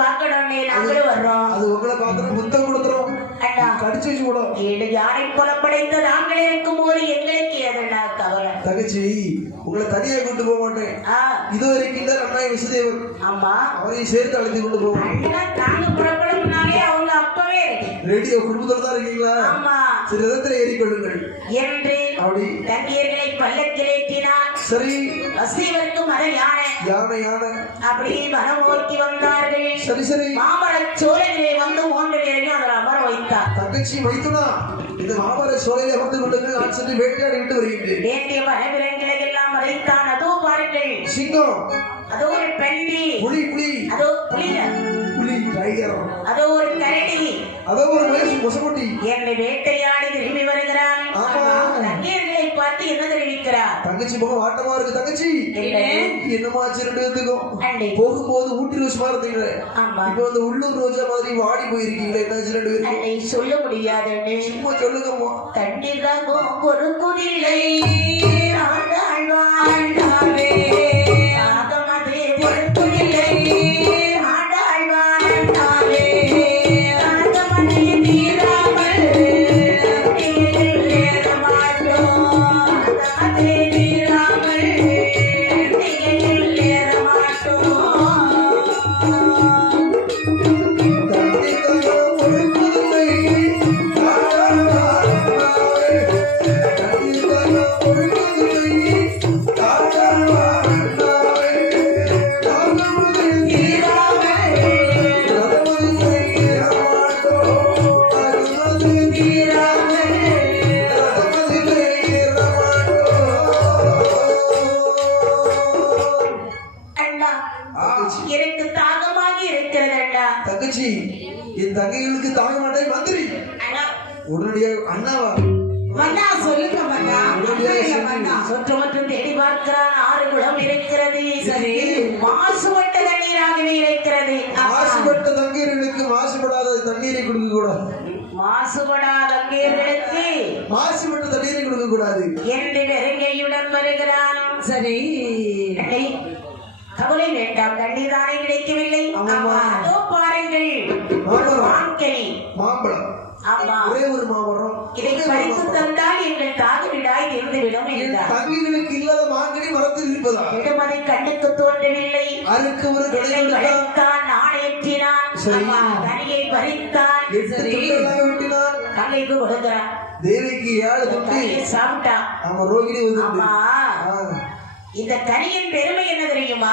பார்க்கணும் நாங்களும் வர்றோம். அது உங்களை பார்த்தா முத்தம் கொடுத்துரும். கடிச்சு கூட யாரை கொலப்படைத்த நாங்களே இருக்கும் போது எங்களுக்கு எதனா கவலை? தங்கச்சி உங்களை தனியா கொண்டு போக மாட்டேன். இது வரைக்கும் அண்ணா விசுதேவர். ஆமா, அவரையும் சேர்த்து அழைத்து கொண்டு போவோம். நாங்க புறப்படும்னாலே அவங்க அப்பவே ரெடியோ குடும்பத்தோட தான் இருக்கீங்களா? ஆமா. சரி, ரதத்தில் ஏறிக்கொள்ளுங்கள் என்று அப்படி தங்கியர்களை பல்லக்கிலேற்றினார். சரி, வசீவருக்கு மரம் யானை யானை யானை அப்படி மரம் நோக்கி வந்தார்கள். சரி சரி, மாமர சோலையிலே வந்து 3 பேரையும் அதில் அமர வைத்தார். தங்கச்சி வைத்துனா இந்த மாமர சோலையை அமர்ந்து கொள்ளுங்கள், நான் சென்று வேட்டையாடி விட்டு வருகின்றேன். வேண்டிய வனவிலங்குகளை எல்லாம் மறைத்தான். அதோ பாருங்கள், சிங்கம், அதோ ஒரு பெண்ணி, புலி புலி, அதோ புலிய, புலி டைகர், அதோ ஒரு கரடி, அதோ ஒரு மொசகுட்டி என்னை வேட்டையாடி திரும்பி வருகிறான். தங்கியர்களை பார்த்து என்ன தெரிவிக்கிறார்? தங்கச்சி முகம் வாட்டமா இருக்கு. தங்கச்சி என்னமா ரெண்டு போகும்போது ஊட்டி ரோஸ் மாதிரி இருந்தீங்க, இப்ப வந்து உள்ளூர் ரோஜா மாதிரி வாடி போயிருக்கீங்களா? என்னாச்சு ரெண்டு பேரும்? சொல்ல முடியாது, சும்மா சொல்லுங்கம்மா. கண்டிப்பாக ஒரு குதிரை எனக்கு தாகமாக இருக்கிறதா? தங்கச்சி என் தங்கைகளுக்கு தாங்க மாட்டேன். மந்திரி உடனடியாக அண்ணாவா மன்னா சொல்லுங்க மன்னா. மன்னா சொற்று மற்றும் தேடி பார்க்கிறான். 6 குளம் இருக்கிறது. சரி, மாசுபட்ட தண்ணீராகவே இருக்கிறது. மாசுபட்ட தண்ணீர்களுக்கு மாசுபடாத தண்ணீரை கொடுக்க கூடாது. மாசுபடாத தண்ணீர்களுக்கு மாசுபட்ட தண்ணீரை கொடுக்க கூடாது என்று நெருங்கையுடன் வருகிறான். சரி, கவலை வேண்டாம், தண்ணீர் தானே கிடைக்கவில்லை. அதோ பாருங்கள், மாம்பழம். ஒரே ஒரு மாமரம். இதை பறித்து தந்தால் எங்கள் தாகவிடாய் தீர்ந்துவிடும் என்றார். தங்கிகளுக்கு இல்லாத மாங்கனி மரத்தில் இருப்பதா? இடமதை கண்ணுக்கு தோன்றவில்லை. அருக்கு ஒரு பறித்தான், நாணேற்றினான். தனியை பறித்தான், வெட்டினான், தங்கைக்கு கொடுக்கிறான். தேவிக்கு 7 துண்டு சாப்பிட்டான். ஆமா, ரோகிணி வந்து. இந்த கனியின் பெருமை என்ன தெரியுமா?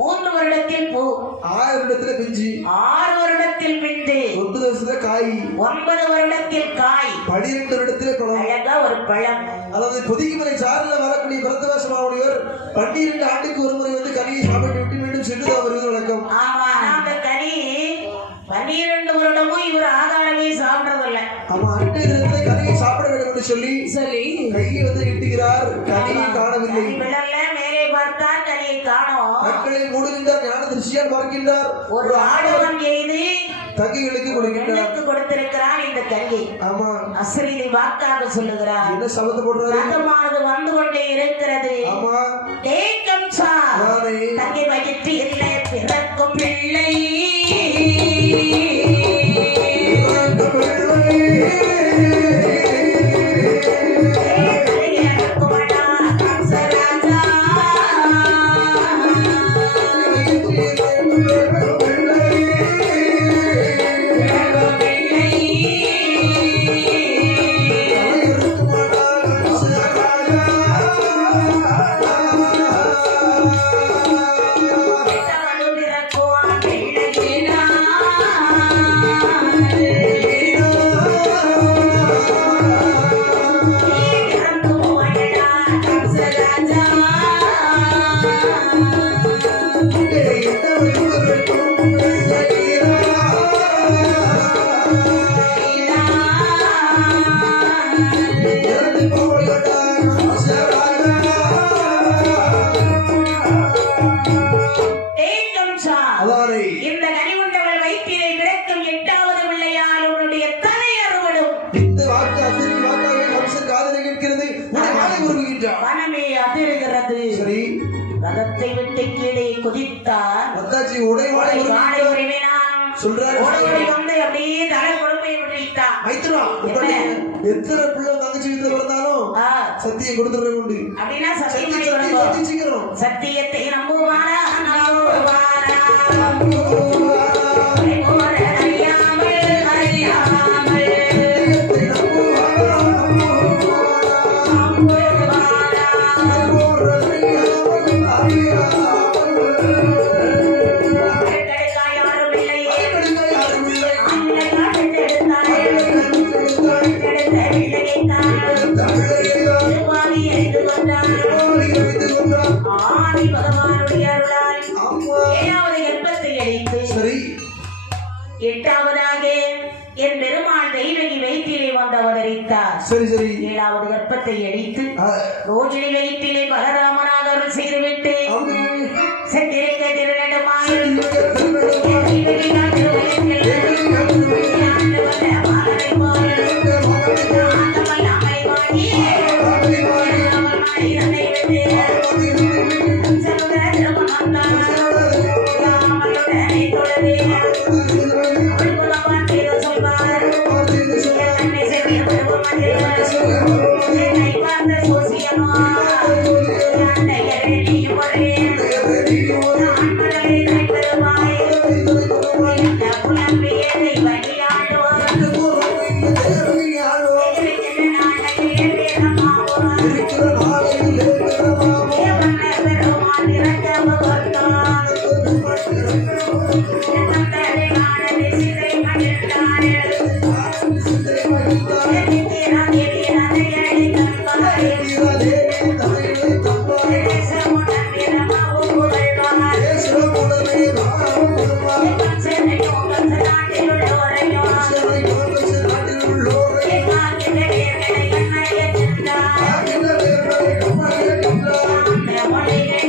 3 வருடத்தில் பூ, 6 வருடத்துல பிஞ்சு, 6 வருடத்தில் பிஞ்சு, 9 வருஷத்துல காய், 9 வருடத்தில் காய், 12 வருடத்துல பழம். அழகா ஒரு பழம். அதாவது பொதிக்குமலை சாரில் வரக்கூடிய பரதவாசமாவுடையவர் 12 ஆண்டுக்கு ஒரு முறை வந்து கனியை சாப்பிட்டு விட்டு மீண்டும் சென்றுதான் வருவது வழக்கம். ஆமா, அந்த கனி 12 வருடமும் இவர் ஆகாரமே சாப்பிடுறதில்ல. ஆமா, அன்றைய தினத்துல கனியை சாப்பிட வேண்டும் என்று சொல்லி கையை வந்து இட்டுகிறார். கனியை காணவில்லை. மேலே பார்த்தார், கனியை காணோம். மக்களை மூடுகின்றார், ஞான திருஷ்டியால் பார்க்கின்றார். ஒரு ஆடவன் எய்து தங்கைகளுக்கு கொடுத்திருக்கிறார் இந்த கனியை. ஆமா, அசரீதி வாக்காக சொல்லுகிறார். என்ன சபத்தை போடுறாரு? ரதமானது வந்து கொண்டே இருக்கிறது. ஆமா, தேக்கம் தங்கை வயிற்று இல்லை பிறக்கும் பிள்ளை. உடை வாடை வாடை உரிமைனான் சொல்றாரு ஓடி வந்து அப்படியே தலை கொடுப்பை விட்டுட்டான் மைத்ரா எத்தனை பிள்ளை தங்கச்சி வீட்டுல பிறந்தாலும் சத்தியம் கொடுத்துட உண்டு அப்படின்னா சத்தியம் சத்தியத்தை நம்புவாரா எட்டாவதாக என் பெருமாள் தெய்வகி வயிற்றிலே வந்து அவதரித்தார். சரி சரி. ஏழாவது கர்ப்பத்தை அடித்து ரோஜினி வயிற்றிலே பலராமனாக அருள் செய்துவிட்டு சென்றிருக்க